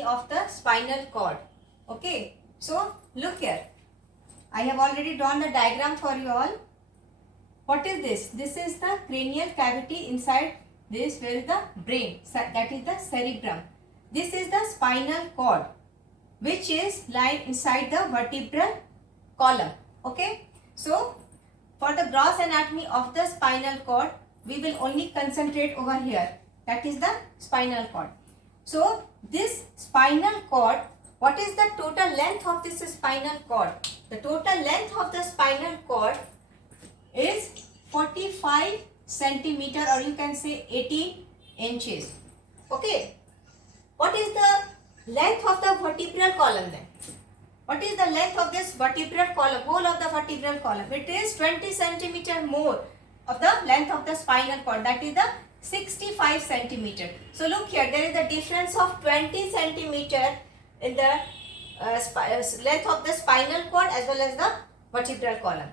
of the spinal cord. Okay, so look here. I have already drawn the diagram for you all. What is this? This is the cranial cavity. Inside this where is the brain, that is the cerebrum. This is the spinal cord which is lying inside the vertebral column. Okay, so for the gross anatomy of the spinal cord we will only concentrate over here, that is the spinal cord. So this spinal cord, what is the total length of this spinal cord? The total length of the spinal cord is 45 centimeter, or you can say 18 inches. Okay. What is the length of the vertebral column then? What is the length of this vertebral column, whole of the vertebral column? It is 20 centimeter more of the length of the spinal cord, that is the 65 centimeter. So look here, there is a difference of 20 centimeter in the length of the spinal cord as well as the vertebral column.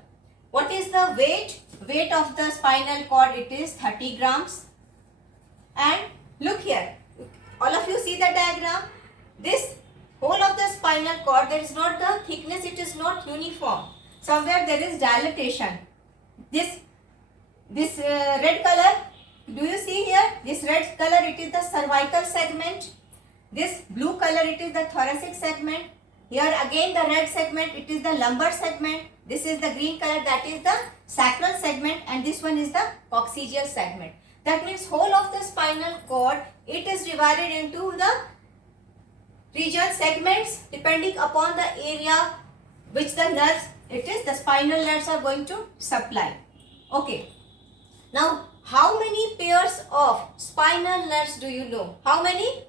What is the weight? Weight of the spinal cord, it is 30 grams. And look here, all of you see the diagram. This whole of the spinal cord, there is not the thickness, it is not uniform. Somewhere there is dilatation. This red color, do you see here? This red color, it is the cervical segment. This blue color, it is the thoracic segment. Here again the red segment, it is the lumbar segment. This is the green color, that is the sacral segment, and this one is the coccygeal segment. That means whole of the spinal cord, it is divided into the regional segments depending upon the area which the nerves, it is the spinal nerves are going to supply. Okay. Now, how many pairs of spinal nerves do you know? How many?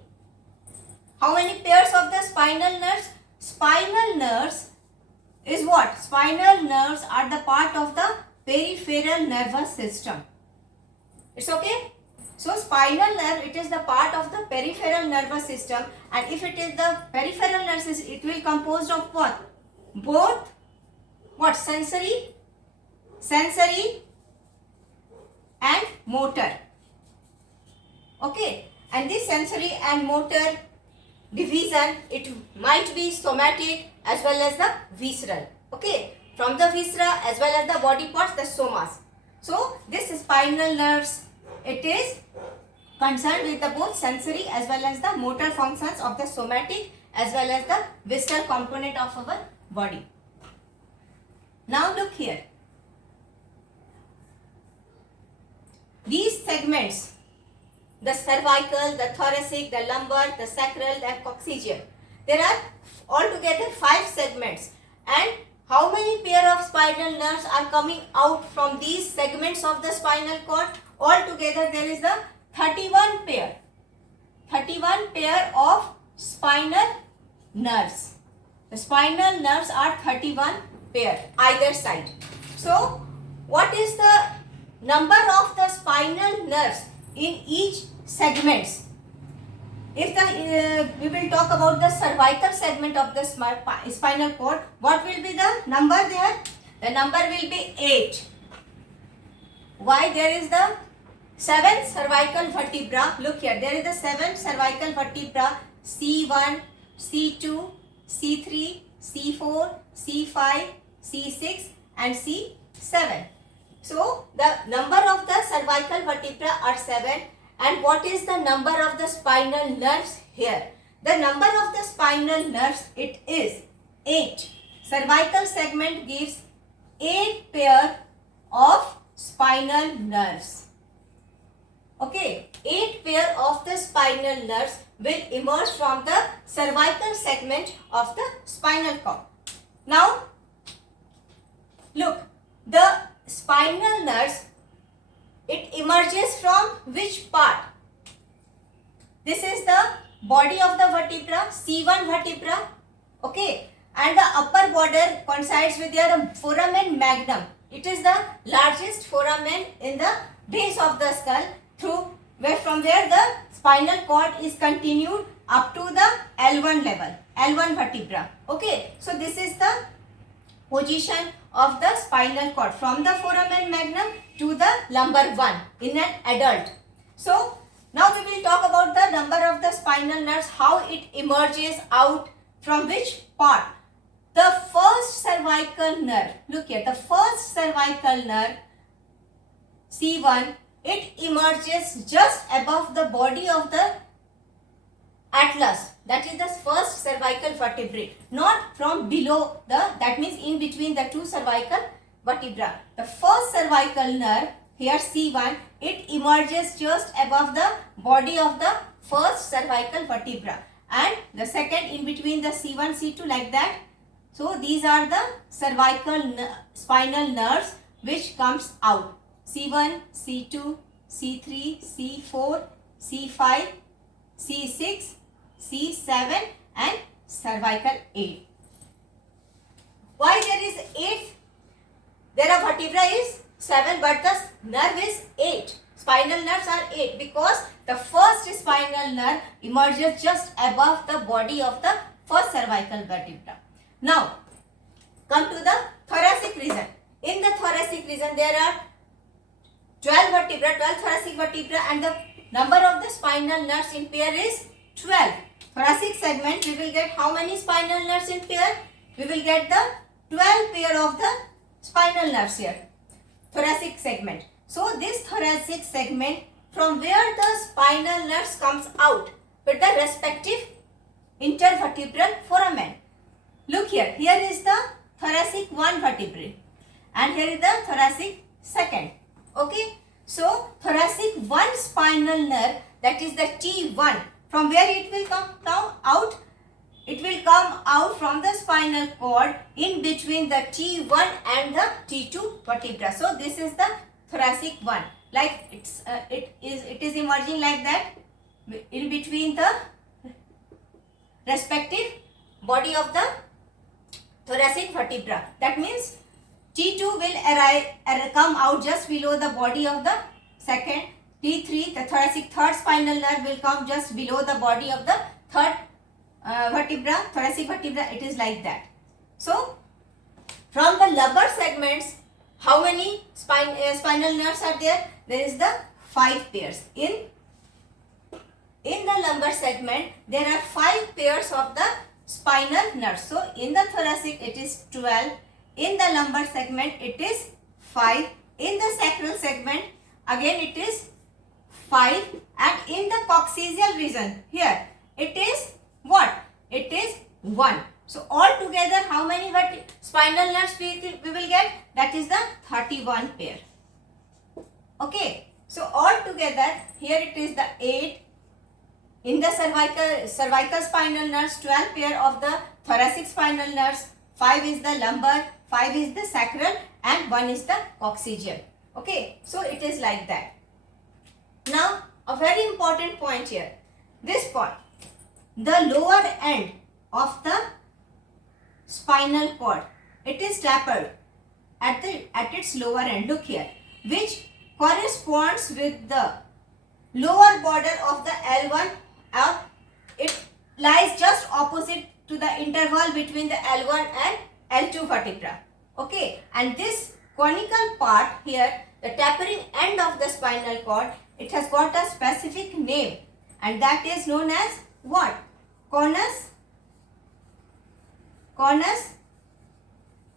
How many pairs of the spinal nerves? Spinal nerves is what? Spinal nerves are the part of the peripheral nervous system. It's okay? So, spinal nerve, it is the part of the peripheral nervous system, and if it is the peripheral nervous system, it will composed of what? Both what? Sensory and motor. Okay, and this sensory and motor division, it might be somatic as well as the visceral. Okay, from the viscera as well as the body parts, the somas. So this spinal nerves, it is concerned with the both sensory as well as the motor functions of the somatic as well as the visceral component of our body. Now look here. These segments, the cervical, the thoracic, the lumbar, the sacral, the coccygeal, there are altogether 5 segments. And how many pair of spinal nerves are coming out from these segments of the spinal cord? Altogether there is the 31 pair. 31 pair of spinal nerves. The spinal nerves are 31 pair either side. So what is the number of the spinal nerves in each segments? If we will talk about the cervical segment of the spinal cord, what will be the number there? The number will be 8. Why? There is the 7 cervical vertebra. Look here, there is the 7 cervical vertebra: C1, C2, C3, C4, C5, C6 and C7. So the number of the cervical vertebra are 7. And what is the number of the spinal nerves here? The number of the spinal nerves, it is 8. Cervical segment gives 8 pair of spinal nerves. Okay, 8 pair of the spinal nerves will emerge from the cervical segment of the spinal cord. Now, look, the spinal nerves, it emerges from which part? This is the body of the vertebra, C1 vertebra. Okay, and the upper border coincides with your foramen magnum. It is the largest foramen in the base of the skull, from where the spinal cord is continued up to the L1 level, L1 vertebra. Okay, so this is the position of the spinal cord from the foramen magnum to the lumbar 1 in an adult. So Now we will talk about the number of the spinal nerves, how it emerges out from which part. The first cervical nerve, look here, the first cervical nerve C1, it emerges just above the body of the atlas, that is the first cervical vertebrae, not from below the, that means in between the two cervical vertebra. The first cervical nerve here C1, it emerges just above the body of the first cervical vertebra, and the second in between the C1 C2, like that. So these are the cervical spinal nerves which comes out, C1, C2, C3, C4, C5, C6, C7 and cervical 8. Why there is 8? There are vertebra is 7 but the nerve is 8. Spinal nerves are 8 because the first spinal nerve emerges just above the body of the first cervical vertebra. Now come to the thoracic region. In the thoracic region there are 12 vertebra, 12 thoracic vertebra, and the number of the spinal nerves in pair is 12. Thoracic segment, we will get how many spinal nerves in pair? We will get the 12 pair of the spinal nerves here. Thoracic segment. So this thoracic segment, from where the spinal nerves comes out with the respective intervertebral foramen. Look here, here is the thoracic 1 vertebrae and here is the thoracic 2nd. Okay, so thoracic 1 spinal nerve, that is the T1, from where it will come out? It will come out from the spinal cord in between the T1 and the T2 vertebra. So this is the thoracic 1. Like it is emerging like that in between the respective body of the thoracic vertebra. That means T2 will come out just below the body of the second. T3, the thoracic 3rd spinal nerve, will come just below the body of the 3rd vertebra, thoracic vertebra. It is like that. So from the lumbar segments, how many spinal nerves are there? There is the 5 pairs. In the lumbar segment, there are 5 pairs of the spinal nerves. So in the thoracic it is 12. In the lumbar segment it is 5. In the sacral segment again it is 5. And in the coccygeal region here it is what? It is 1. So all together how many spinal nerves we will get? That is the 31 pair. Okay. So all together here it is the 8. In the cervical spinal nerves, 12 pair of the thoracic spinal nerves, 5 is the lumbar, 5 is the sacral and 1 is the coccygeal. Okay, so it is like that. Now a very important point here, this point, the lower end of the spinal cord, it is tapered at its lower end, look here, which corresponds with the lower border of the L1. It lies just opposite to the interval between the L1 and L2 vertebra. Okay, and this conical part here, the tapering end of the spinal cord, it has got a specific name and that is known as what? Conus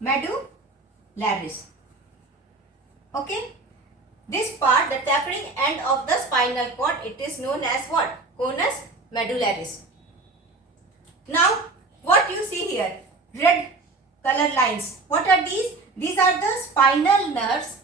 medullaris. Okay, this part, the tapering end of the spinal cord, it is known as what? Conus medullaris. Now what you see here, red color lines, what are these? These are the spinal nerves.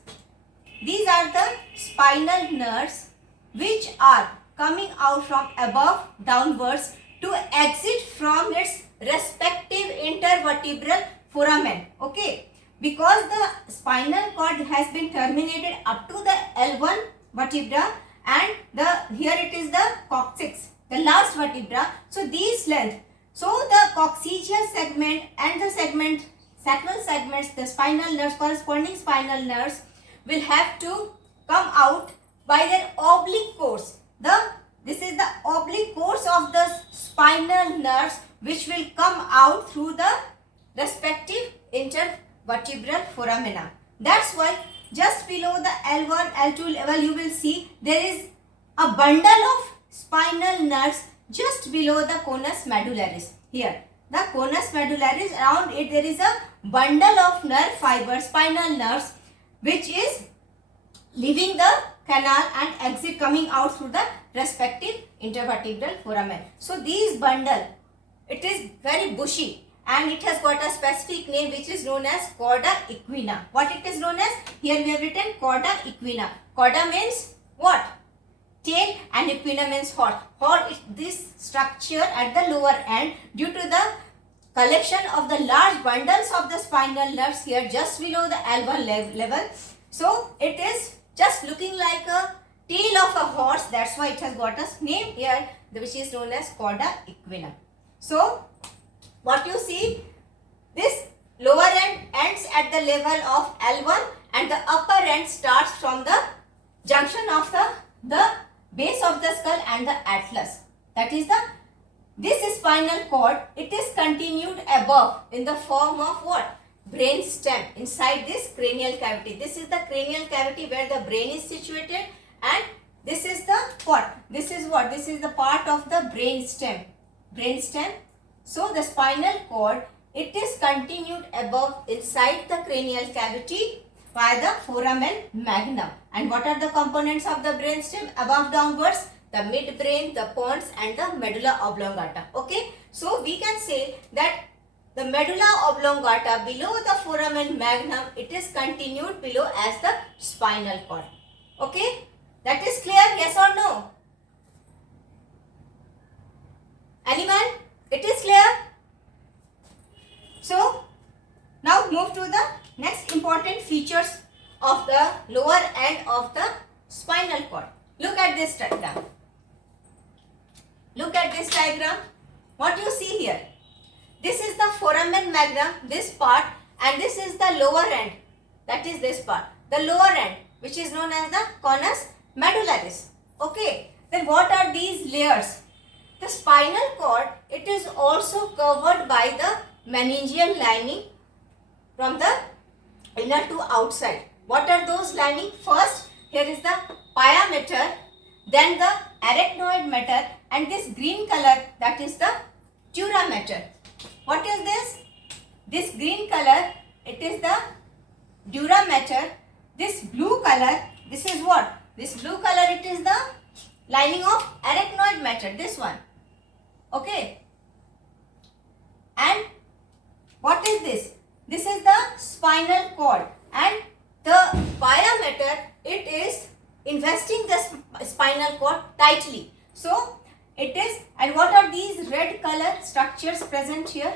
These are the spinal nerves which are coming out from above downwards to exit from its respective intervertebral foramen. Okay, because the spinal cord has been terminated up to the L1 vertebra and here it is the coccyx, the last vertebra. So these length, so the coccygeal segment and the sacral segments, the spinal nerves, corresponding spinal nerves will have to come out by their oblique course. This is the oblique course of the spinal nerves which will come out through the respective intervertebral foramina. That's why just below the L1, L2 level you will see there is a bundle of spinal nerves just below the conus medullaris. Here, the conus medullaris, around it there is a bundle of nerve fibers, spinal nerves, which is leaving the canal and exit coming out through the respective intervertebral foramen. So these bundle, it is very bushy and it has got a specific name which is known as chorda equina. What it is known as? Here we have written chorda equina. Chorda means what? Tail, and equina means horn. Horn is this structure at the lower end due to the collection of the large bundles of the spinal nerves here just below the L1 level. So it is just looking like a tail of a horse. That's why it has got a name here which is known as chorda equina. So what you see, this lower end ends at the level of L1 and the upper end starts from the junction of the base of the skull and the atlas. That is this spinal cord, it is continued above in the form of what? Brain stem inside this cranial cavity. This is the cranial cavity where the brain is situated, and this is the what? This is what? This is the part of the brain stem. Brain stem. So the spinal cord, it is continued above inside the cranial cavity by the foramen magnum. And what are the components of the brainstem above downwards? The midbrain, the pons and the medulla oblongata. Okay. So we can say that the medulla oblongata below the foramen magnum, it is continued below as the spinal cord. Okay. That is clear? Yes or no? Anyone? It is clear? So now move to the next important features of the lower end of the spinal cord. Look at this diagram. Look at this diagram. What you see here? This is the foramen magnum, this part, and this is the lower end. That is this part. The lower end, which is known as the conus medullaris. Okay. Then what are these layers? The spinal cord, it is also covered by the meningeal lining from the inner to outside. What are those lining? First, here is the pia mater, then the arachnoid mater, and this green color, that is the dura mater. What is this? This green color, it is the dura mater. This blue color, this is what? This blue color, it is the lining of arachnoid mater, this one. Okay. And what is this? This is the spinal cord, and the pia mater, it is investing the spinal cord tightly. So it is, and what are these red color structures present here?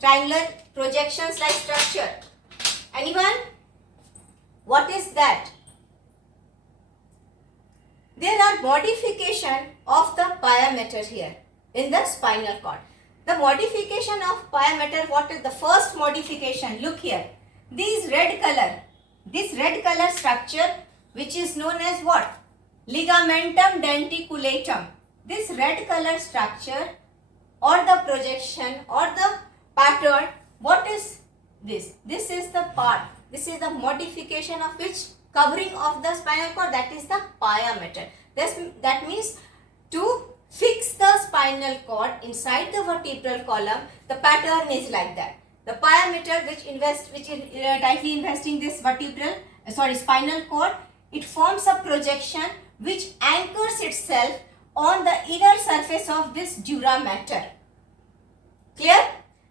Triangular projections like structure. Anyone? What is that? There are modification of the pia mater here in the spinal cord. The modification of pia mater, what is the first modification? Look here. This red color structure, which is known as what? Ligamentum denticulatum. This red color structure or the projection or the pattern, what is this? This is the part. This is the modification of which covering of the spinal cord, that is the pia mater. That means to fix the spinal cord inside the vertebral column, the pattern is like that. The pia mater which is tightly investing this spinal cord, it forms a projection which anchors itself on the inner surface of this dura mater. Clear?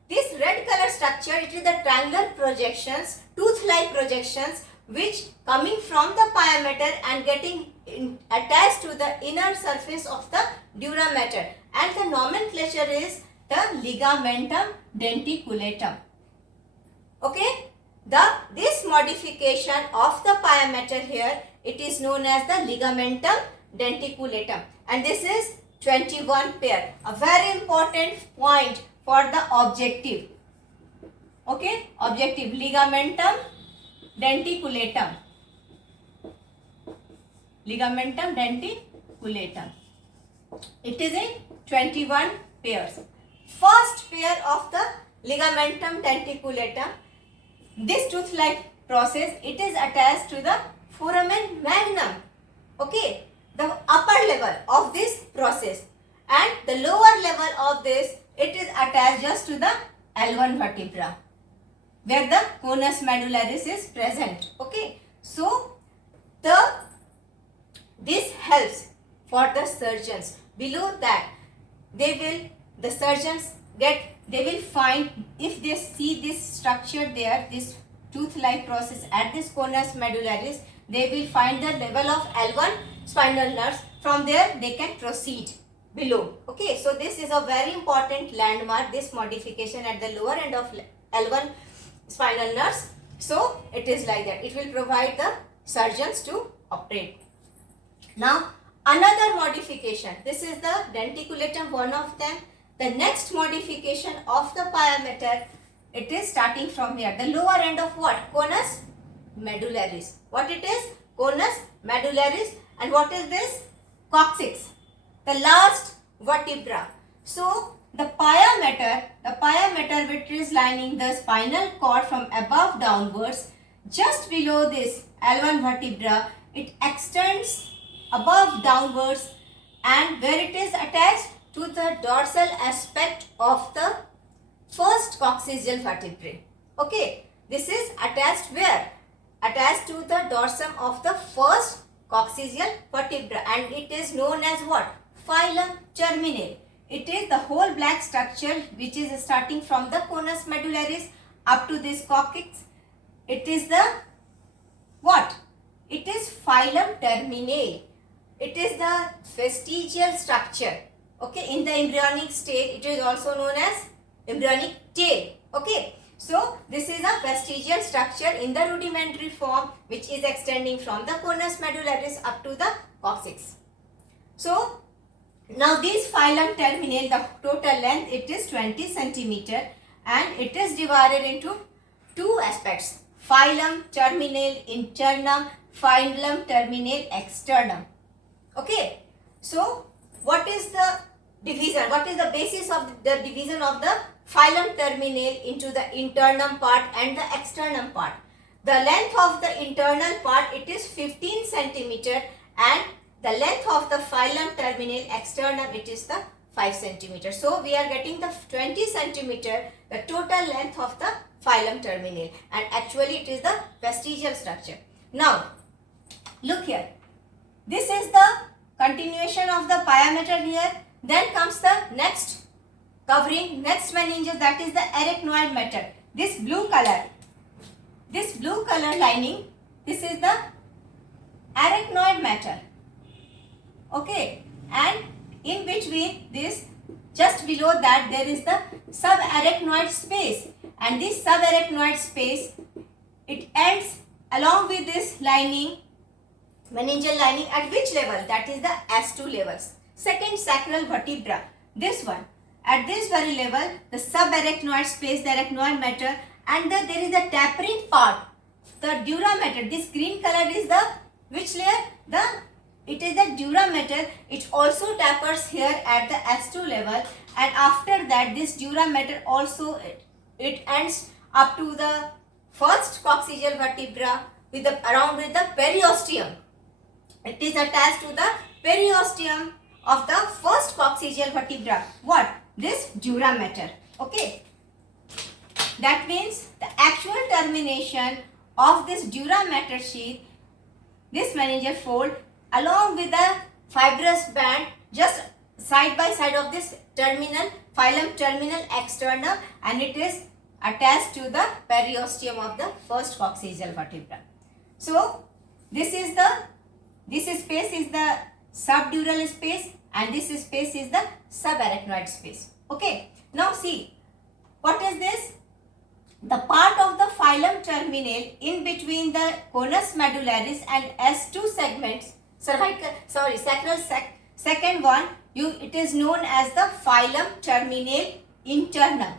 This red color structure, it is the triangular projections, tooth-like projections, which coming from the pia mater and getting attached to the inner surface of the dura mater, and the nomenclature is the ligamentum denticulatum. Okay, this modification of the pia mater here, it is known as the ligamentum denticulatum, and this is 21 pair. A very important point for the objective. Okay, objective ligamentum denticulatum. Ligamentum denticulatum. It is in 21 pairs. First pair of the ligamentum denticulatum, this tooth-like process, it is attached to the foramen magnum. Okay. the upper level of this process, and the lower level of this, it is attached just to the L1 vertebra where the conus medullaris is present. Okay, so this helps for the surgeons. Below that, they will find, if they see this structure there, this tooth-like process at this conus medullaris, they will find the level of L1 spinal nerves. From there, they can proceed below. Okay, so this is a very important landmark, this modification at the lower end of L1 spinal nerves. So it is like that. It will provide the surgeons to operate. Now another modification, this is the denticulatum, one of them. The next modification of the pyometer, it is starting from here, the lower end of what? Conus medullaris. What it is? Conus medullaris. And what is this? Coccyx, the last vertebra. So the pyometer which is lining the spinal cord from above downwards, just below this L1 vertebra, it extends above downwards, and where it is attached to the dorsal aspect of the first coccygeal vertebrae. Okay, this is attached where? Attached to the dorsum of the first coccygeal vertebra, and it is known as what? Filum terminale. It is the whole black structure which is starting from the conus medullaris up to this coccyx. It is the what? It is filum terminale. It is the vestigial structure. Okay, in the embryonic state, it is also known as embryonic tail. Okay, so this is a vestigial structure in the rudimentary form which is extending from the conus medullaris up to the coccyx. So now this filum terminale, the total length, it is 20 centimeter, and it is divided into two aspects: filum terminale internum, filum terminale externum. Okay, so what is the division? What is the basis of the division of the filum terminale into the internum part and the externum part? The length of the internal part, it is 15 centimeter, and the length of the filum terminale externum, it is the 5 centimeter. So we are getting the 20 centimeter, the total length of the filum terminale, and actually it is the vestigial structure. Now look here, this is the continuation of the pyometer here. Then comes the next covering, next meninges, that is the arachnoid matter. This blue color lining, this is the arachnoid matter. Okay, and in between this, just below that, there is the subarachnoid space, and this subarachnoid space, it ends along with this lining, meningeal lining, at which level? That is the S2 levels, second sacral vertebra, this one. At this very level, the subarachnoid space, the arachnoid matter, and there is a tapering part, the dura mater. This green color is the which layer? It is the dura mater. It also tapers here at the S2 level, and after that, this dura mater also it ends up to the first coccygeal vertebra with around with the periosteum. It is attached to the periosteum of the first coccygeal vertebra. What? This dura mater. Okay. That means the actual termination of this dura mater sheath, this meningeal fold, along with the fibrous band, just side by side of this terminal, filum terminal externum, and it is attached to the periosteum of the first coccygeal vertebra. So this space is the subdural space, and this space is the subarachnoid space. Okay, now see, what is this? The part of the filum terminale in between the conus medullaris and S2 segments, sacral second one, it is known as the filum terminale internum.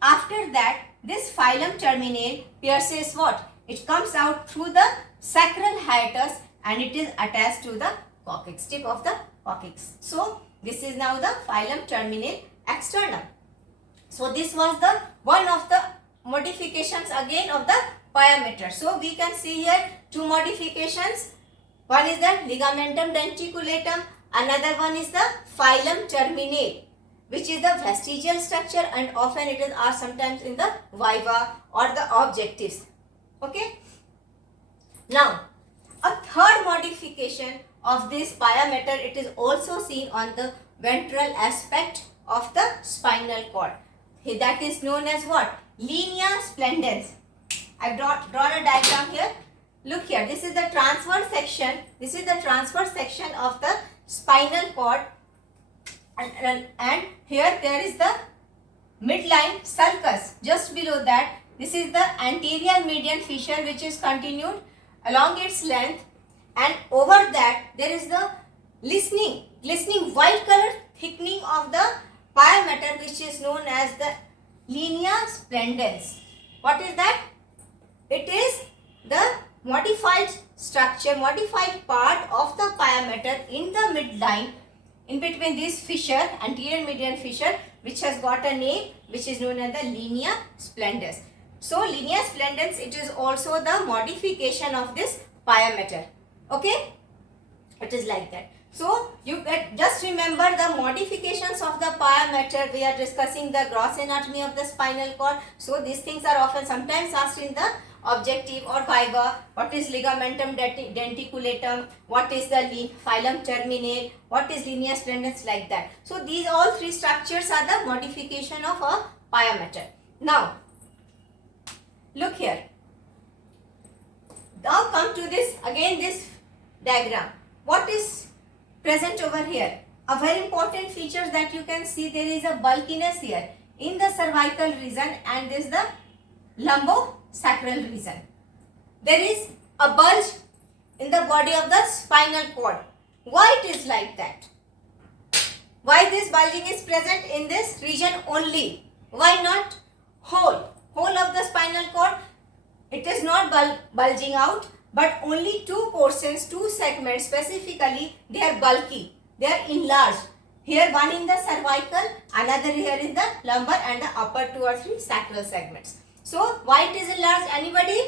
After that, this filum terminale pierces what? It comes out through the sacral hiatus, and it is attached to the coccyx, tip of the coccyx. So this is now the filum terminale externum. So this was the one of the modifications again of the pyometer. So we can see here two modifications. One is the ligamentum denticulatum, another one is the phylum terminale, which is the vestigial structure, and often it is asked sometimes in the viva or the objectives. Okay. Now, a third modification of this pyometer, it is also seen on the ventral aspect of the spinal cord. That is known as what? Linea splendens. I have drawn a diagram here. Look here, this is the transverse section. This is the transverse section of the spinal cord, and here there is the midline sulcus. Just below that, this is the anterior median fissure which is continued along its length, and over that there is the glistening white color thickening of the pyometer, which is known as the linea splendens. What is that? It is the modified structure, modified part of the pyometer in the midline, in between this fissure, anterior median fissure, which has got a name which is known as the linea splendens. So linea splendens, it is also the modification of this pyometer. Okay, it is like that. So you just remember the modifications of the pyometer. We are discussing the gross anatomy of the spinal cord. So these things are often sometimes asked in the objective or viva. What is ligamentum denticulatum? What is the phylum terminale? What is linea splendens, like that. So these all three structures are the modification of a pyometer. Now look here. Now come to this again, this diagram. What is present over here? A very important feature that you can see, there is a bulkiness here in the cervical region, and this is the lumbosacral region. There is a bulge in the body of the spinal cord. Why it is like that? Why this bulging is present in this region only? Why not whole of the spinal cord? It is not bulging out, but only two portions, two segments specifically, they are bulky, they are enlarged. Here one in the cervical, another here in the lumbar, and the upper 2 or 3 sacral segments. So why it is enlarged? Anybody?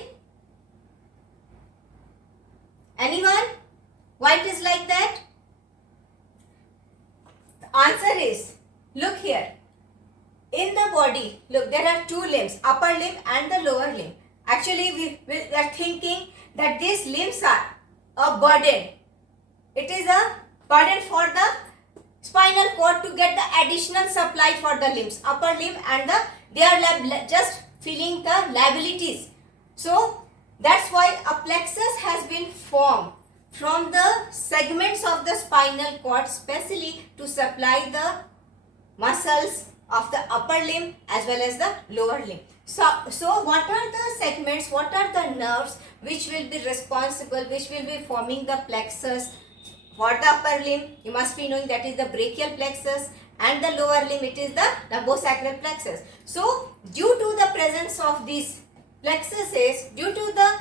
Anyone? Why it is like that? The answer is, look here. In the body, look, there are two limbs, upper limb and the lower limb. Actually, we are thinking that these limbs are a burden. It is a burden for the spinal cord to get the additional supply for the limbs, upper limb, and they are just filling the liabilities. So that's why a plexus has been formed from the segments of the spinal cord, especially to supply the muscles of the upper limb as well as the lower limb. So what are the segments, what are the nerves which will be responsible, which will be forming the plexus for the upper limb? You must be knowing that is the brachial plexus, and the lower limb, it is the lumbosacral plexus. So due to the presence of these plexuses, due to the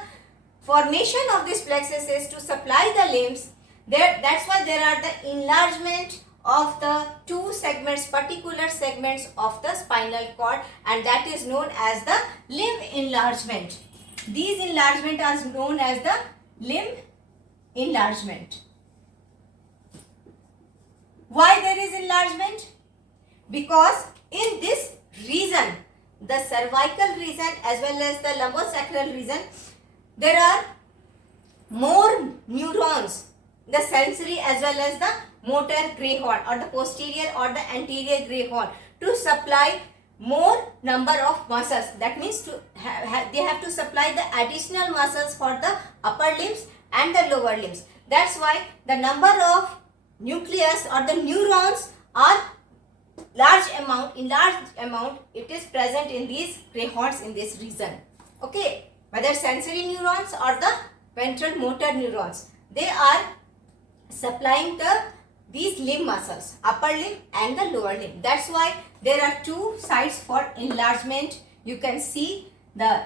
formation of these plexuses to supply the limbs, that's why there are the enlargement of the two segments, particular segments of the spinal cord, and that is known as the limb enlargement. These enlargement are known as the limb enlargement. Why there is enlargement? Because in this region, the cervical region as well as the lumbosacral region, there are more neurons, the sensory as well as the motor gray horn, or the posterior or the anterior gray horn, to supply more number of muscles. That means they have to supply the additional muscles for the upper limbs and the lower limbs. That's why the number of nucleus or the neurons are in large amount it is present in these gray horns in this region. Okay, whether sensory neurons or the ventral motor neurons, they are supplying these limb muscles, upper limb and the lower limb. That's why there are two sites for enlargement. You can see the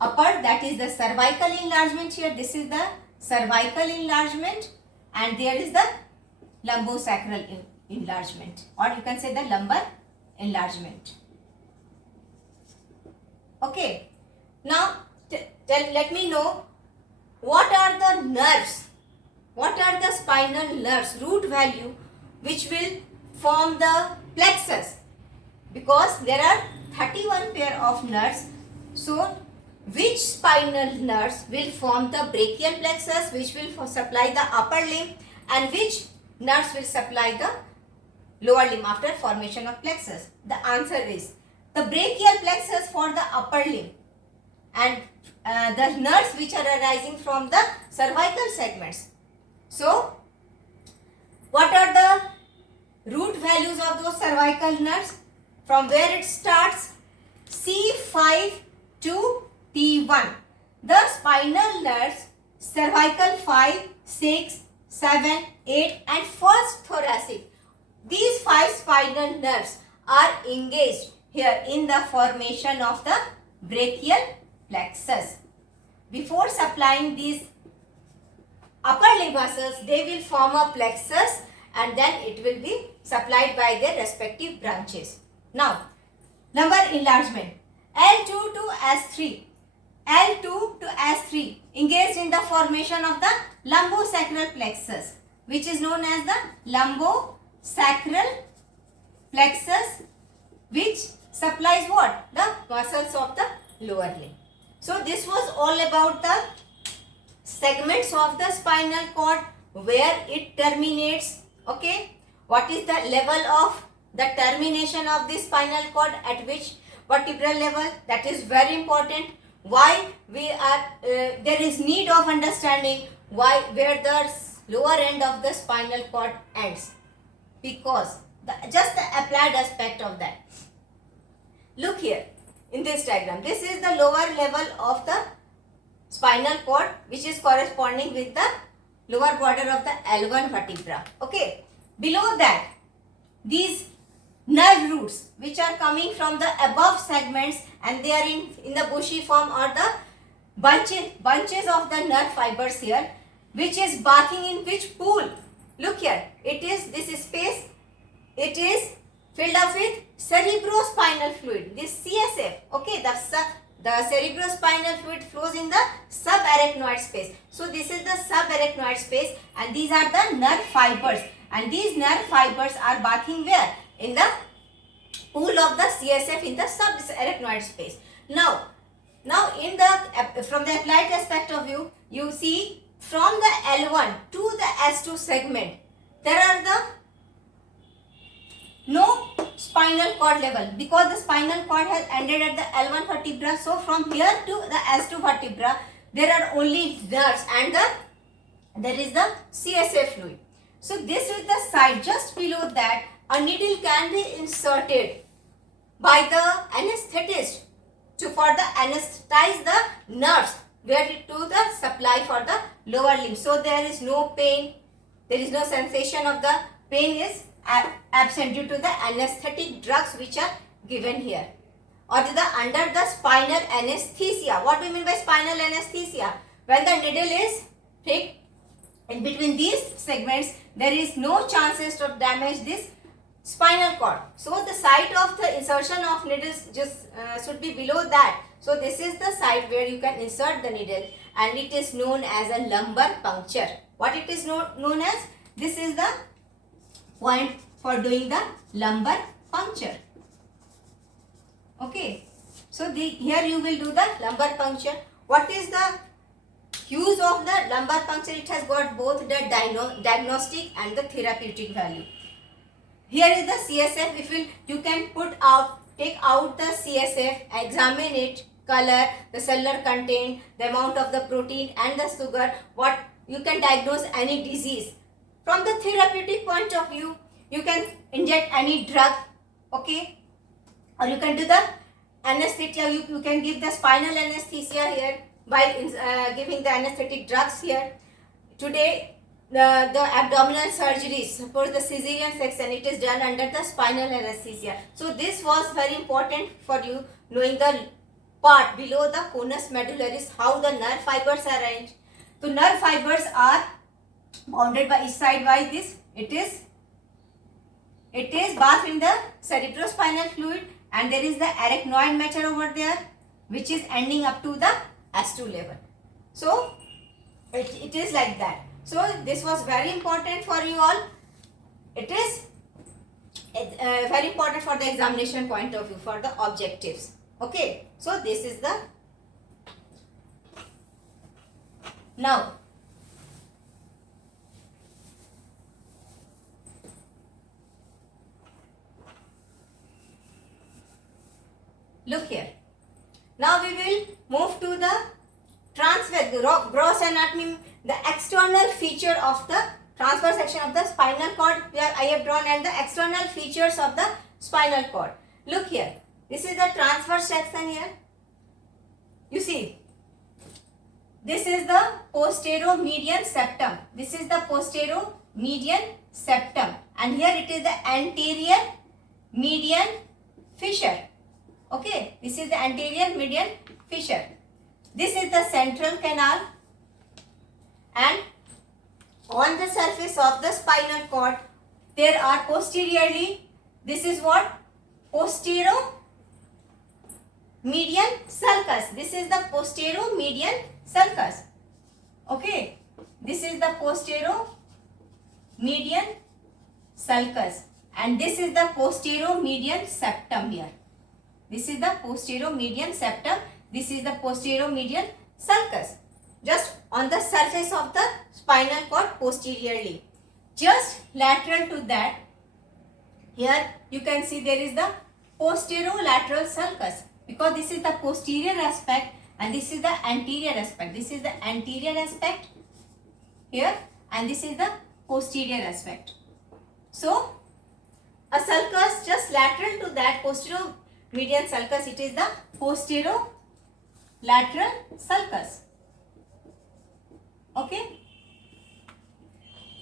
upper, that is the cervical enlargement here. This is the cervical enlargement, and there is the lumbosacral enlargement, or you can say the lumbar enlargement. Okay, now let me know what are the nerves what are the spinal nerves root value which will form the plexus? Because there are 31 pair of nerves. So which spinal nerves will form the brachial plexus, which will supply the upper limb, and which nerves will supply the lower limb after formation of plexus? The answer is the brachial plexus for the upper limb, and the nerves which are arising from the cervical segments. So what are the root values of those cervical nerves? From where it starts? C5 to T1. The spinal nerves, cervical 5, 6, 7, 8 and first thoracic. These 5 spinal nerves are engaged here in the formation of the brachial plexus. Before supplying these upper limb muscles, they will form a plexus and then it will be supplied by their respective branches. Now, lumbar enlargement. L2 to S3. L2 to S3 engaged in the formation of the lumbosacral plexus, which is known as the lumbosacral plexus, which supplies what? The muscles of the lower limb. So this was all about the segments of the spinal cord, where it terminates. Okay, what is the level of the termination of the spinal cord, at which vertebral level? That is very important. Why we are there is need of understanding why where the lower end of the spinal cord ends, because just the applied aspect of that. Look here in this diagram. This is the lower level of the spinal cord, which is corresponding with the lower border of the L1 vertebra. Okay, below that, these nerve roots which are coming from the above segments, and they are in the bushy form, or the bunches of the nerve fibers here, which is bathing in which pool? Look here, it is this space, it is filled up with cerebrospinal fluid, this CSF. Okay, the cerebrospinal fluid flows in the subarachnoid space. So this is the subarachnoid space, and these are the nerve fibers, and these nerve fibers are bathing where? In the pool of the CSF in the subarachnoid space. Now in the from the applied aspect of view, you see from the L1 to the S2 segment, there are the no spinal cord level, because the spinal cord has ended at the L1 vertebra. So from here to the S2 vertebra, there are only nerves, and there is the CSF fluid. So this is the side. Just below that, a needle can be inserted by the anesthetist to further anesthetize the nerves where to the supply for the lower limb. So there is no pain, there is no sensation of the pain is absent due to the anesthetic drugs which are given here, or under the spinal anesthesia. What do you mean by spinal anesthesia? When the needle is pricked in between these segments, there is no chances to damage this spinal cord. So the site of the insertion of needles just should be below that. So this is the site where you can insert the needle, and it is known as a lumbar puncture. What it is known as? This is the point for doing the lumbar puncture. Okay, so here you will do the lumbar puncture. What is the use of the lumbar puncture? It has got both the diagnostic and the therapeutic value. Here is the CSF. If you can take out the CSF, examine it, color, the cellular content, the amount of the protein and the sugar, what you can diagnose any disease. From the therapeutic point of view, you can inject any drug, okay, or you can do the anesthesia. You can give the spinal anesthesia here by giving the anesthetic drugs here. Today, the abdominal surgeries, suppose the cesarean section, it is done under the spinal anesthesia. So this was very important for you, knowing the part below the conus medullaris, how the nerve fibers are arranged. So nerve fibers are bounded by each side by this. It is bathed in the cerebrospinal fluid, and there is the arachnoid matter over there, which is ending up to the S2 level. So it is like that. So this was very important for you all. It is very important for the examination point of view, for the objectives. Okay, so this is the now look here. Now we will move to the gross anatomy, the external feature of the transverse section of the spinal cord where I have drawn, and the external features of the spinal cord. Look here. This is the transverse section here. You see, this is the posterior-median septum. This is the posterior-median septum, and here it is the anterior median fissure. Okay, this is the anterior median fissure. This is the central canal, and on the surface of the spinal cord there are posteriorly, this is what? Posterior median sulcus. This is the posterior median sulcus. Okay, this is the posterior median sulcus, and this is the posterior median septum here. This is the posterior median septum. This is the posterior median sulcus. Just on the surface of the spinal cord posteriorly. Just lateral to that, here you can see there is the posterolateral sulcus, because this is the posterior aspect and this is the anterior aspect. This is the anterior aspect here, and this is the posterior aspect. So a sulcus just lateral to that posterior median sulcus, it is the posterolateral sulcus. Okay.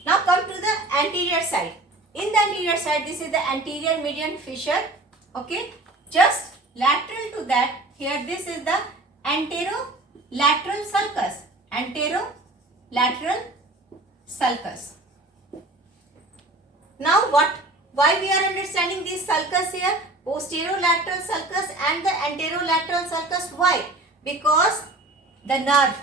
Now come to the anterior side. In the anterior side, this is the anterior median fissure. Okay. Just lateral to that, here this is the anterolateral sulcus. Anterolateral sulcus. Now why we are understanding this sulcus here? Posterolateral sulcus and the anterolateral sulcus. Why? Because the nerve.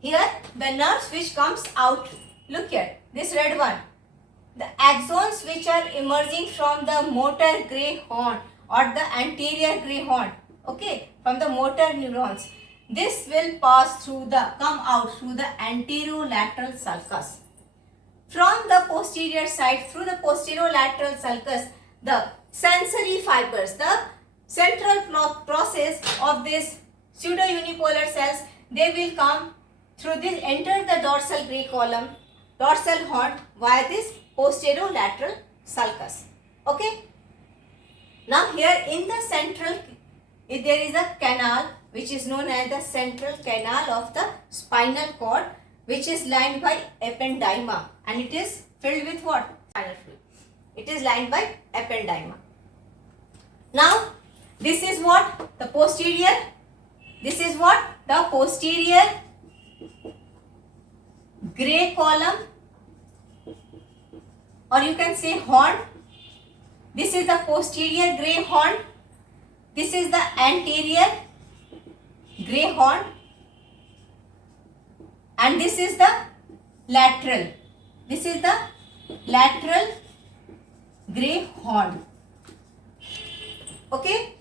Here the nerves which comes out. Look here, this red one. The axons which are emerging from the motor gray horn or the anterior gray horn. Okay, from the motor neurons. This will pass through come out through the anterolateral sulcus. From the posterior side, through the posterolateral sulcus, the sensory fibers, the central process of this pseudo-unipolar cells, they will come through this, enter the dorsal gray column, dorsal horn via this posterolateral sulcus. Okay. Now here in the central, there is a canal which is known as the central canal of the spinal cord, which is lined by ependyma, and it is filled with what? Spinal fluid. It is lined by ependyma. Now this is what? The posterior. This is what? The posterior gray column, or you can say horn. This is the posterior gray horn. This is the anterior gray horn, and this is the lateral. This is the lateral gray horn. Okay.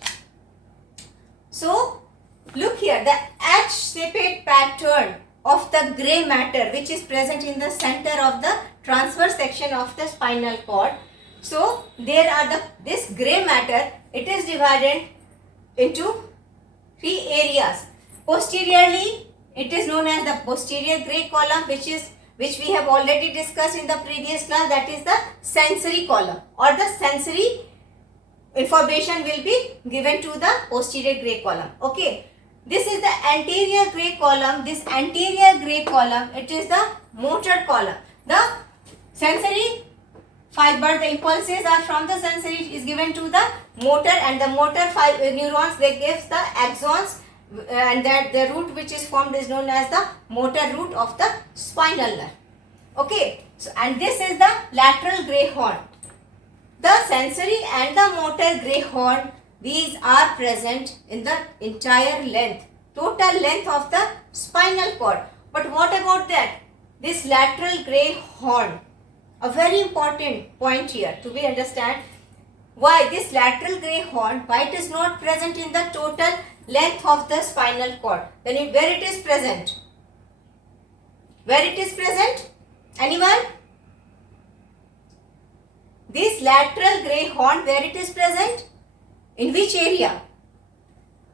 So look here, the H-shaped pattern of the gray matter which is present in the center of the transverse section of the spinal cord. So there are this gray matter, it is divided into three areas. Posteriorly, it is known as the posterior gray column, which we have already discussed in the previous class, that is the sensory column, or the sensory information will be given to the posterior gray column. Okay. This is the anterior gray column. This anterior gray column, it is the motor column. The sensory fiber, the impulses are from the sensory, is given to the motor, and the motor neurons, they give the axons, and that the root which is formed is known as the motor root of the spinal nerve. Okay. So, and this is the lateral gray horn. The sensory and the motor gray horn, these are present in the entire length, total length of the spinal cord. But what about that? this lateral gray horn. A very important point here to be understand why this lateral gray horn, why it is not present in the total length of the spinal cord. Then where it is present? Where it is present? Anyone? This lateral gray horn, where it is present? In which area?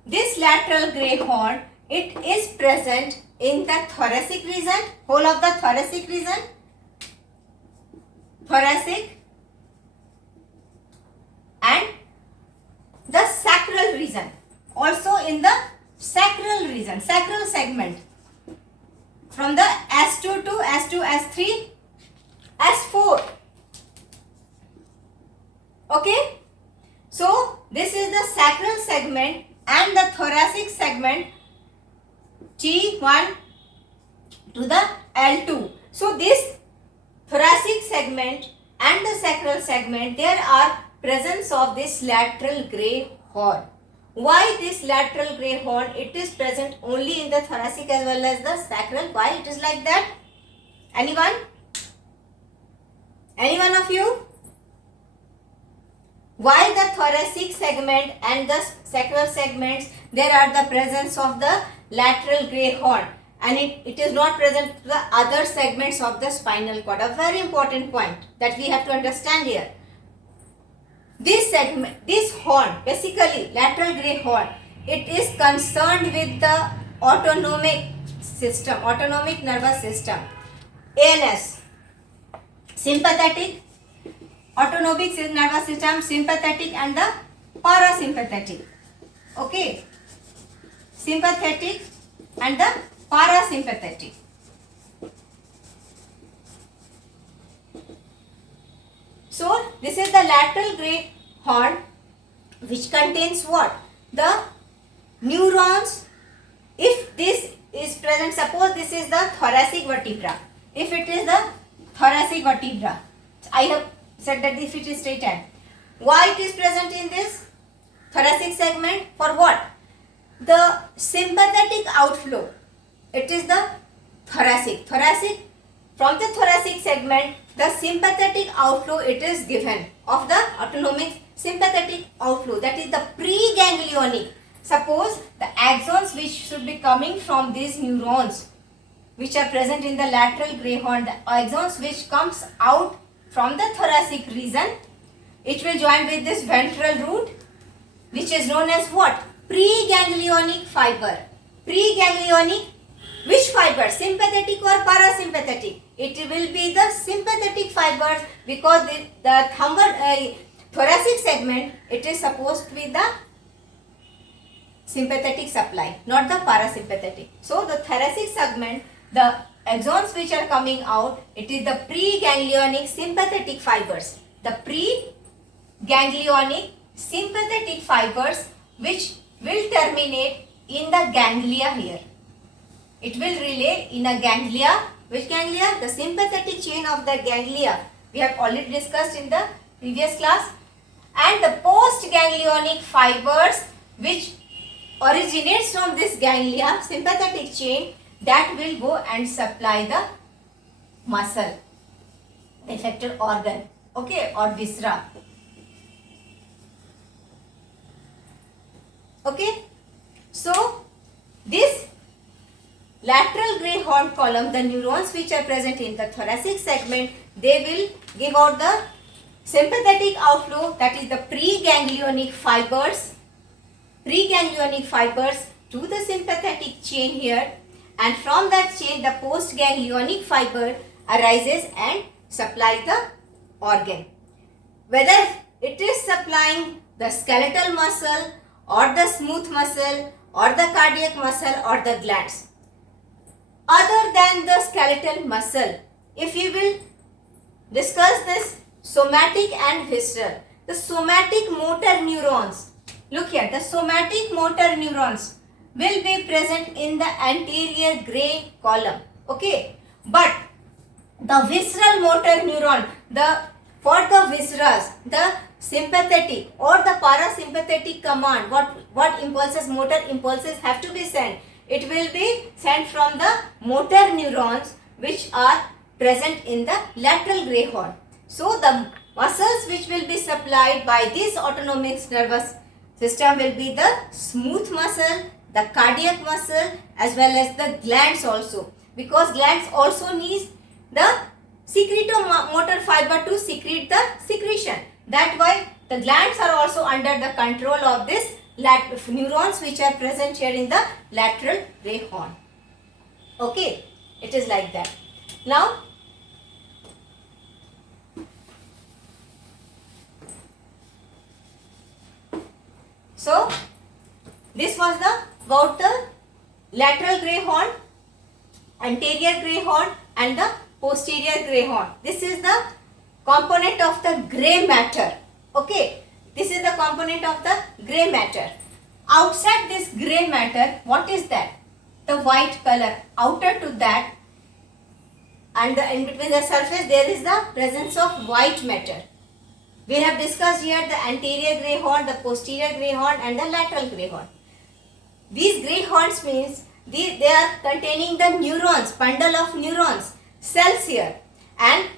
This lateral gray horn, it is present in the thoracic region, whole of the thoracic region, thoracic, and the sacral region, also in the sacral region, sacral segment, from the S2 to S2, S3, S4. Okay, so this is the sacral segment and the thoracic segment T1 to the L2. So this thoracic segment and the sacral segment, there are presence of this lateral gray horn. Why this lateral gray horn? It is present only in the thoracic as well as the sacral. Why it is like that? Anyone? Any one of you? Why the thoracic segment and the sacral segments, there are the presence of the lateral gray horn, and it is not present to the other segments of the spinal cord. A very important point that we have to understand here. This segment, this horn, basically lateral gray horn, it is concerned with the autonomic system, autonomic nervous system, ANS, sympathetic, autonomic nervous system, sympathetic and the parasympathetic. Okay, sympathetic and the parasympathetic. So this is the lateral gray horn, which contains what? The neurons. If this is present, suppose this is the thoracic vertebra. If it is the thoracic vertebra, I have said that if it is straightened. Why it is present in this thoracic segment? For what? The sympathetic outflow. It is the thoracic. From the thoracic segment, the sympathetic outflow it is given of the autonomic sympathetic outflow. That is the preganglionic. Suppose the axons which should be coming from these neurons which are present in the lateral gray horn, the axons which comes out from the thoracic region, it will join with this ventral root, which is known as what? Preganglionic fiber. Preganglionic, which fiber? Sympathetic or parasympathetic? It will be the sympathetic fibers, because the thoracic segment, it is supposed to be the sympathetic supply, not the parasympathetic. So the thoracic segment, the axons which are coming out, it is the preganglionic sympathetic fibers. The preganglionic sympathetic fibers which will terminate in the ganglia here. It will relay in a ganglia. Which ganglia? The sympathetic chain of the ganglia. We have already discussed in the previous class. And the postganglionic fibers which originates from this ganglia, sympathetic chain, that will go and supply the muscle, the effector organ, okay, or viscera. Okay, so this lateral gray horn column, the neurons which are present in the thoracic segment, they will give out the sympathetic outflow, that is the preganglionic fibers to the sympathetic chain here, and from that chain the postganglionic fiber arises and supply the organ. Whether it is supplying the skeletal muscle or the smooth muscle or the cardiac muscle or the glands. Other than the skeletal muscle, if you will discuss this somatic and visceral, the somatic motor neurons, look here, the somatic motor neurons will be present in the anterior gray column, okay, but the visceral motor neuron, for the visceras, the sympathetic or the parasympathetic command, what impulses, motor impulses have to be sent. It will be sent from the motor neurons, which are present in the lateral gray horn. So the muscles which will be supplied by this autonomic nervous system will be the smooth muscle, the cardiac muscle, as well as the glands also, because glands also need the secretomotor fiber to secrete the secretion. That why the glands are also under the control of this neurons which are present here in the lateral gray horn. Okay, it is like that. Now, so this was about the lateral gray horn, anterior gray horn and the posterior gray horn. This is the component of the gray matter. Okay, this is the component of the gray matter. Outside this gray matter, what is that? The white color. Outer to that, and in between the surface there is the presence of white matter. We have discussed here the anterior gray horn, the posterior gray horn and the lateral gray horn. These gray horns means they are containing the neurons, bundle of neurons, cells here, and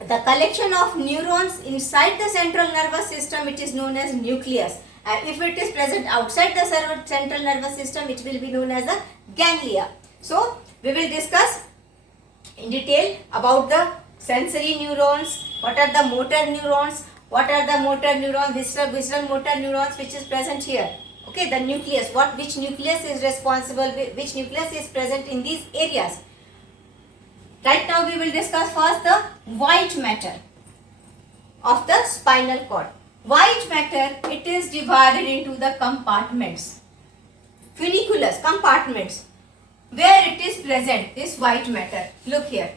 the collection of neurons inside the central nervous system, it is known as nucleus, and if it is present outside the central nervous system, it will be known as the ganglia. So we will discuss in detail about the sensory neurons, what are the motor neurons, what are the motor neurons, visceral motor neurons which is present here. Okay, the nucleus, which nucleus is responsible, which nucleus is present in these areas. Right now we will discuss first the white matter of the spinal cord. White matter, it is divided into the compartments, funiculus, compartments, where it is present, this white matter. Look here.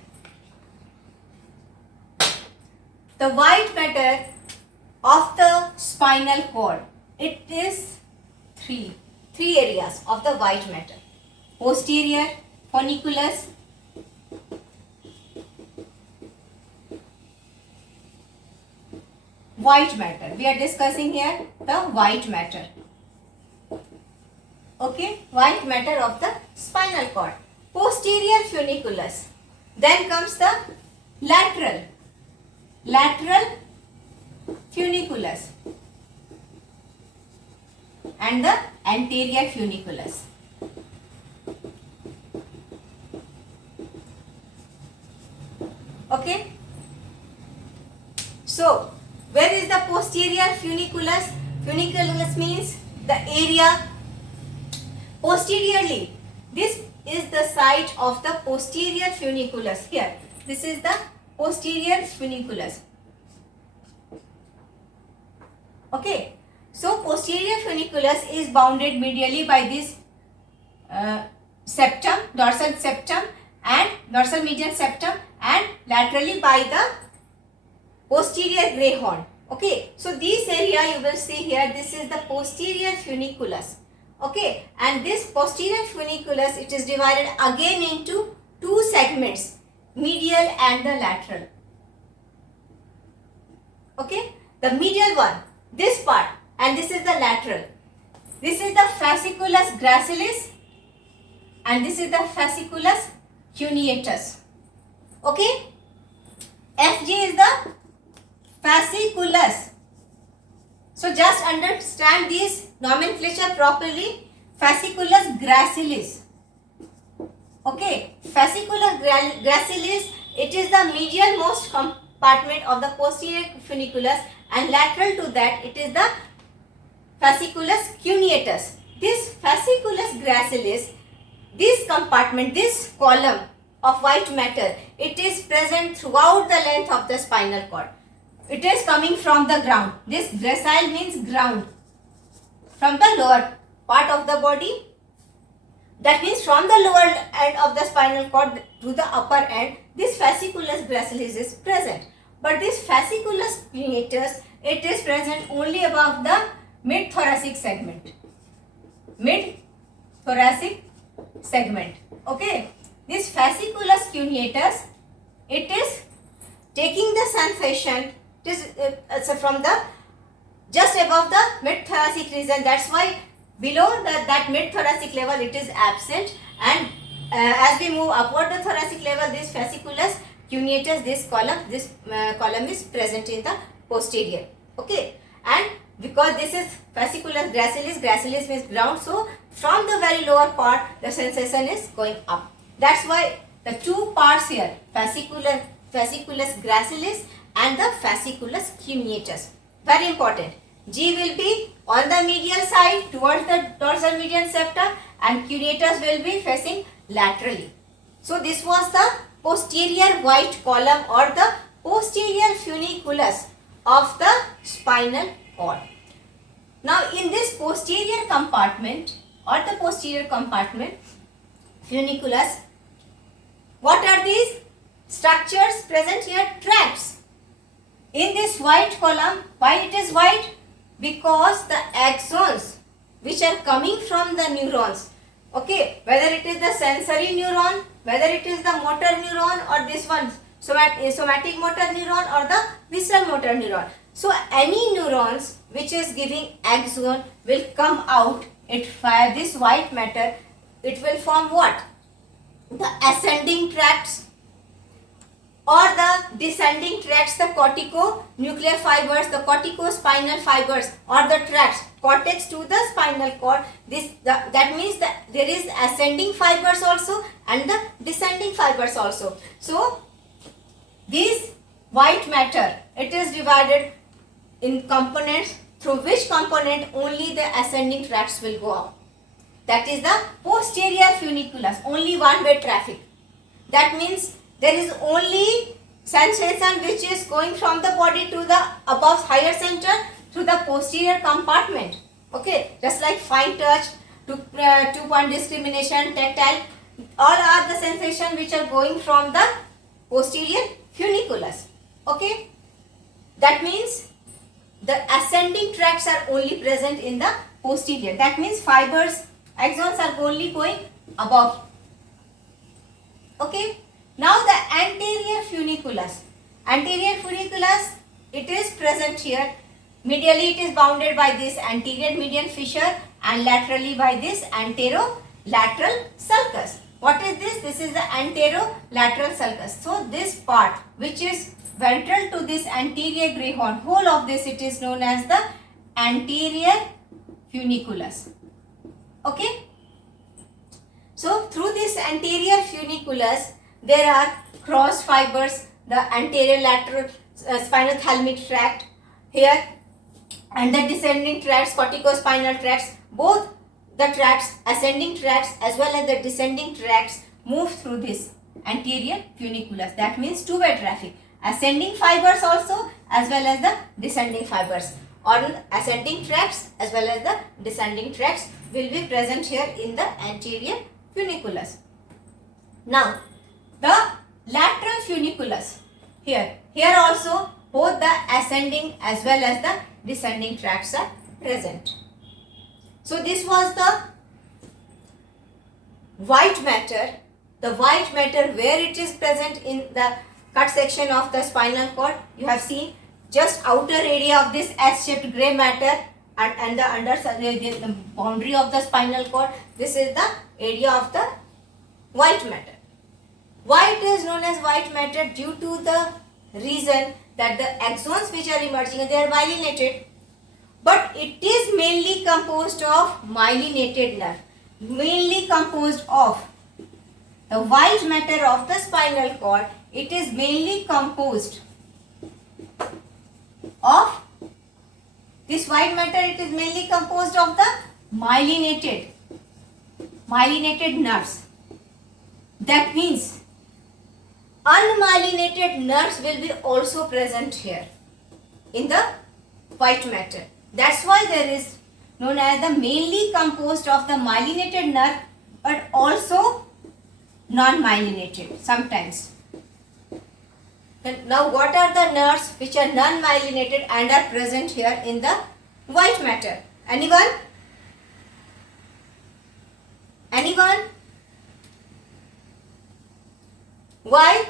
The white matter of the spinal cord, it is three areas of the white matter. Posterior, funiculus, white matter. We are discussing here the white matter. Okay, white matter of the spinal cord. Posterior funiculus. Then comes the lateral funiculus and the anterior funiculus. Okay. So, where is the posterior funiculus? Funiculus means the area posteriorly. This is the site of the posterior funiculus. Here, this is the posterior funiculus. Okay. So, posterior funiculus is bounded medially by this septum, dorsal septum and dorsal median septum, and laterally by the posterior gray horn. Okay, so this area you will see here, this is the posterior funiculus. Okay, and this posterior funiculus, it is divided again into two segments, medial and the lateral. Okay, the medial one, this part, and this is the lateral. This is the fasciculus gracilis and this is the fasciculus cuneatus. Okay, FG is the fasciculus. So just understand this nomenclature properly. Fasciculus gracilis. Okay, fasciculus gracilis, it is the medial most compartment of the posterior funiculus, and lateral to that it is the fasciculus cuneatus. This fasciculus gracilis, this compartment, this column of white matter, it is present throughout the length of the spinal cord. It is coming from the ground. This gracile means ground. From the lower part of the body. That means from the lower end of the spinal cord to the upper end, this fasciculus gracilis is present. But this fasciculus cuneatus, it is present only above the mid-thoracic segment. Mid-thoracic segment. Okay. This fasciculus cuneatus, it is taking the sensation from the just above the mid-thoracic region. That's why below that mid-thoracic level it is absent, and as we move upward the thoracic level, this fasciculus cuneatus, this column is present in the posterior. Okay, and because this is fasciculus gracilis means ground, so from the very lower part the sensation is going up. That's why the two parts here, fasciculus gracilis and the fasciculus cuneatus, very important. G will be on the medial side towards the dorsal median septum, and cuneatus will be facing laterally. So this was the posterior white column or the posterior funiculus of the spinal cord. Now in this posterior compartment or the posterior compartment funiculus, what are these structures present here? Tracts. In this white column, why it is white? Because the axons which are coming from the neurons, okay, whether it is the sensory neuron, whether it is the motor neuron, or this one somatic motor neuron or the visceral motor neuron. So any neurons which is giving axon will come out. This white matter, it will form what? The ascending tracts or the descending tracts, the cortico-nuclear fibers, the corticospinal fibers, or the tracts, cortex to the spinal cord. That means that there is ascending fibers also and the descending fibers also. So this white matter, it is divided in components, through which component only the ascending tracts will go up. That is the posterior funiculus, only one-way traffic. That means there is only sensation which is going from the body to the above higher center through the posterior compartment. Okay, just like fine touch, two-point discrimination, tactile, all are the sensation which are going from the posterior funiculus. Okay, that means the ascending tracts are only present in the posterior. That means fibers, axons are only going above. Okay. Now the anterior funiculus. Anterior funiculus, it is present here. Medially it is bounded by this anterior median fissure and laterally by this anterolateral sulcus. What is this? This is the anterolateral sulcus. So this part which is ventral to this anterior grey horn, whole of this, it is known as the anterior funiculus. Okay. So through this anterior funiculus, there are cross fibers, the anterior lateral spinal thalamic tract here, and the descending tracts, corticospinal tracts. Both the tracts, ascending tracts as well as the descending tracts, move through this anterior funiculus. That means two-way traffic. Ascending fibers also as well as the descending fibers, or ascending tracts as well as the descending tracts will be present here in the anterior funiculus. Now the lateral funiculus, here also both the ascending as well as the descending tracts are present. So this was the white matter. The white matter where it is present in the cut section of the spinal cord. You have seen just outer area of this S-shaped grey matter and the boundary of the spinal cord. This is the area of the white matter. Why it is known as white matter? Due to the reason that the axons which are emerging, they are myelinated, but it is mainly composed of myelinated nerve, mainly composed of the white matter of the spinal cord. It is mainly composed of this white matter. It is mainly composed of the myelinated nerves. That means unmyelinated nerves will be also present here in the white matter. That's why there is known as the mainly composed of the myelinated nerve, but also non-myelinated sometimes. Now what are the nerves which are non-myelinated and are present here in the white matter? Anyone? Anyone? Why?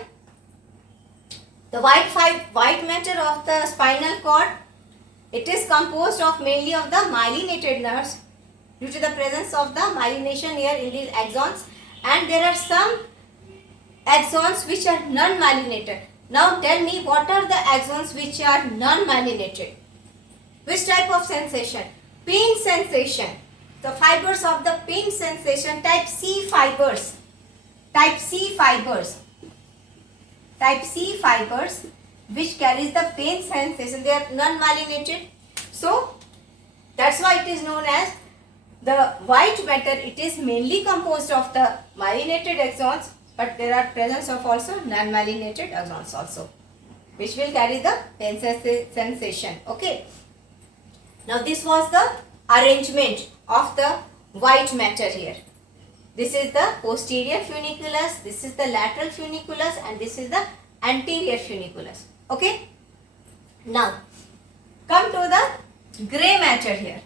The white matter of the spinal cord, it is composed of mainly of the myelinated nerves due to the presence of the myelination here in these axons, and there are some axons which are non-myelinated. Now tell me, what are the axons which are non-myelinated? Which type of sensation? Pain sensation. The fibers of the pain sensation, type C fibers. Type C fibers. Type C fibers which carries the pain sensation, they are non-myelinated. So that's why it is known as the white matter. It is mainly composed of the myelinated axons, but there are presence of also non-myelinated axons also, which will carry the pain sensation. Okay. Now this was the arrangement of the white matter here. This is the posterior funiculus, this is the lateral funiculus, and this is the anterior funiculus. Okay. Now come to the grey matter here.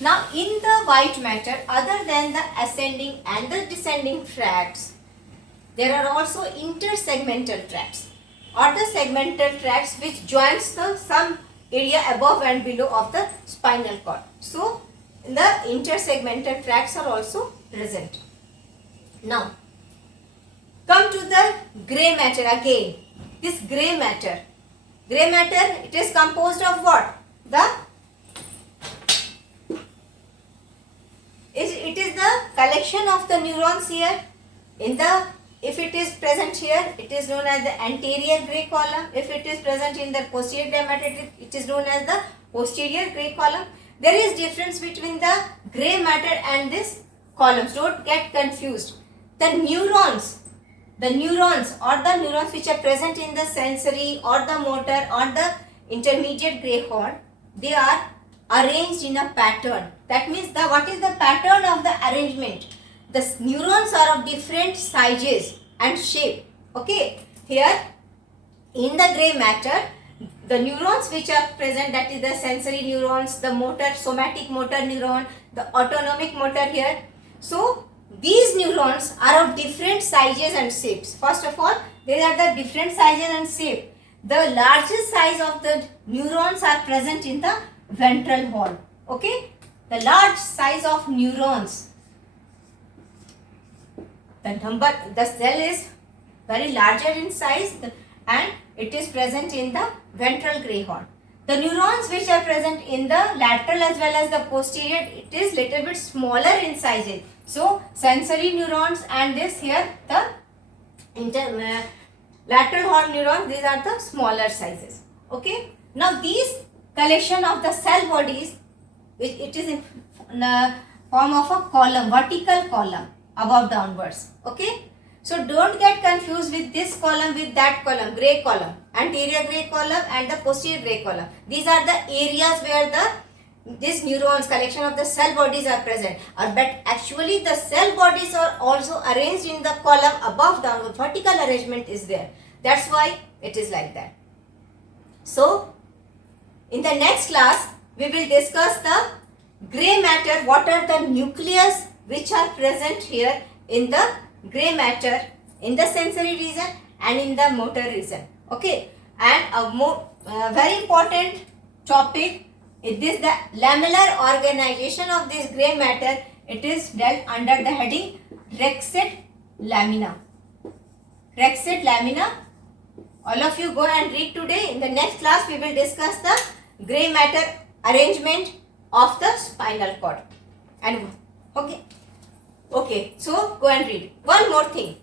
Now in the white matter, other than the ascending and the descending tracts, there are also intersegmental tracts or the segmental tracts which joins the some area above and below of the spinal cord. So the intersegmental tracts are also present. Now come to the grey matter again. This grey matter, it is composed of what? It is the collection of the neurons here. If it is present here, it is known as the anterior grey column. If it is present in the posterior grey matter, it is known as the posterior grey column. There is difference between the grey matter and this columns. Don't get confused. The neurons which are present in the sensory or the motor or the intermediate grey horn, they are arranged in a pattern. That means what is the pattern of the arrangement? The neurons are of different sizes and shape. Okay. Here in the grey matter, the neurons which are present, that is the sensory neurons, the somatic motor neuron, the autonomic motor here. So these neurons are of different sizes and shapes. First of all, they are the different sizes and shape. The largest size of the neurons are present in the ventral horn. Okay. The large size of neurons. The cell is very larger in size and it is present in the ventral grey horn. The neurons which are present in the lateral as well as the posterior, it is little bit smaller in sizes. So sensory neurons and this here, the lateral horn neurons, these are the smaller sizes. Okay. Now these collection of the cell bodies, it is in form of a column, vertical column, above downwards. Okay. So don't get confused with this column with that column, grey column, anterior grey column and the posterior grey column. These are the areas where these neurons, collection of the cell bodies are present. But actually the cell bodies are also arranged in the column above downward. Vertical arrangement is there. That's why it is like that. So in the next class, we will discuss the grey matter. What are the nucleus which are present here in the grey matter, in the sensory region and in the motor region. Okay. And a very important topic is this, the lamellar organization of this grey matter. It is dealt under the heading rexate lamina. Rexate lamina. All of you go and read today. In the next class, we will discuss the grey matter arrangement of the spinal cord. And okay, so go and read. One more thing.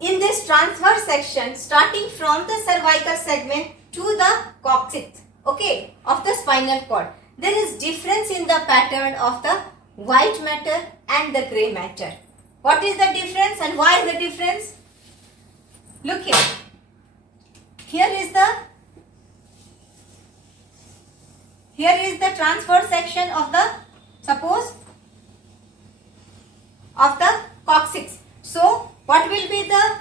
In this transverse section, starting from the cervical segment to the coccyx, okay, of the spinal cord, there is difference in the pattern of the white matter and the grey matter. What is the difference and why is the difference? Look here. Here is the transverse section of the, suppose, of the coccyx. So what will be the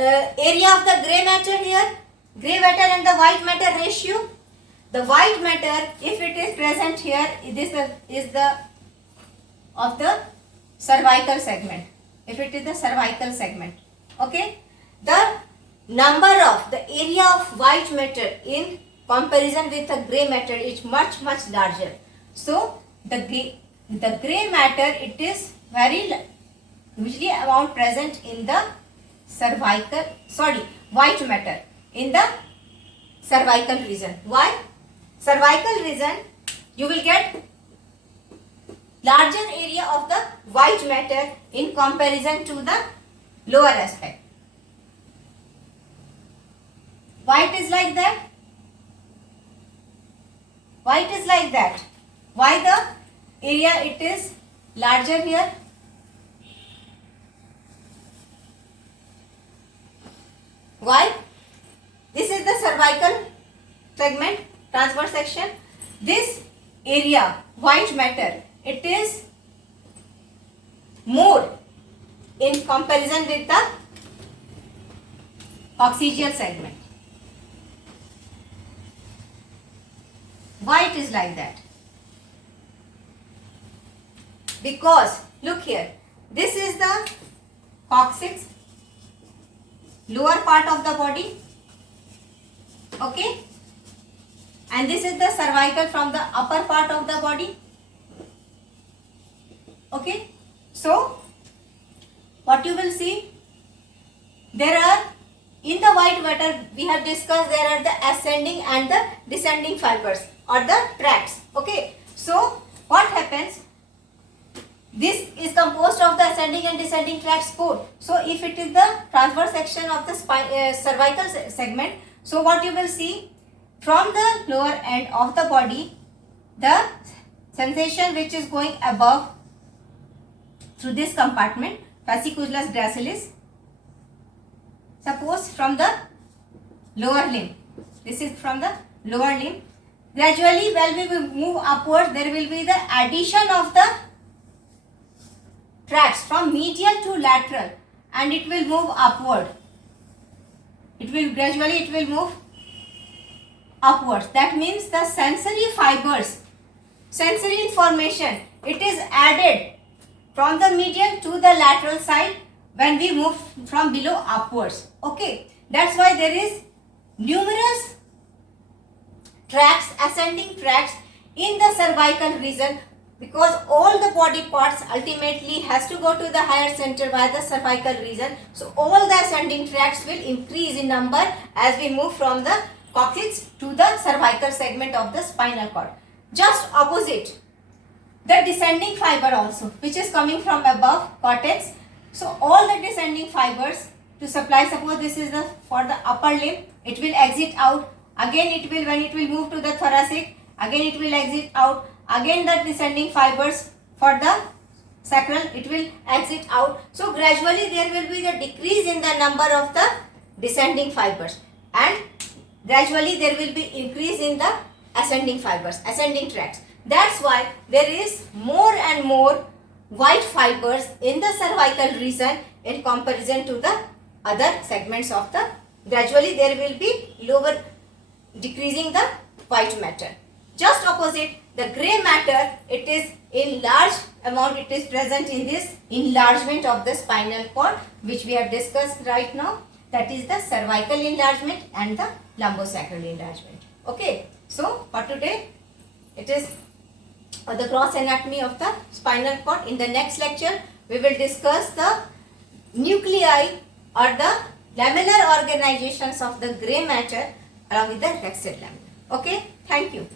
area of the grey matter here? Grey matter and the white matter ratio. The white matter, if it is present here, this is the of the cervical segment. If it is the cervical segment, okay, the number of the area of white matter in comparison with the gray matter is much larger. So the gray matter, it is very usually amount present in the white matter in the cervical region. Why? Cervical region, you will get larger area of the white matter in comparison to the lower aspect. White is like that. White is like that. Why the area it is larger here? Why? This is the cervical segment, transverse section. This area, white matter, it is more in comparison with the coccygeal segment. Why it is like that? Because look here, this is the coccyx, lower part of the body, okay, and this is the cervical from the upper part of the body, okay. So what you will see, there are in the white matter, we have discussed, there are the ascending and the descending fibers or the tracts, okay. So what happens, this is composed of the ascending and descending tracts both. So if it is the transverse section of the cervical segment, so what you will see, from the lower end of the body, the sensation which is going above through this compartment, fasciculus gracilis, suppose from the lower limb, this is from the lower limb, gradually when we will move upwards, there will be the addition of the tracts from medial to lateral, and it will move upward. It will gradually move upwards. That means the sensory fibers, sensory information, it is added from the medial to the lateral side when we move from below upwards, okay. That's why there is numerous tracts, ascending tracts in the cervical region, because all the body parts ultimately has to go to the higher center via the cervical region. So all the ascending tracts will increase in number as we move from the coccyx to the cervical segment of the spinal cord. Just opposite, the descending fiber also, which is coming from above cortex. So all the descending fibers to supply, suppose this is the for the upper limb, it will exit out. Again it will, when it will move to the thoracic, again it will exit out. Again the descending fibers for the sacral, it will exit out. So gradually there will be the decrease in the number of the descending fibers, and gradually there will be increase in the ascending fibers, ascending tracts. That's why there is more and more white fibers in the cervical region in comparison to the other segments of the, gradually there will be lower, decreasing the white matter. Just opposite, the gray matter, it is in large amount, it is present in this enlargement of the spinal cord, which we have discussed right now. That is the cervical enlargement and the lumbosacral enlargement. Okay, so for today it is the gross anatomy of the spinal cord. In the next lecture we will discuss the nuclei or the lamellar organizations of the gray matter along with the rexed lamina. Okay, thank you.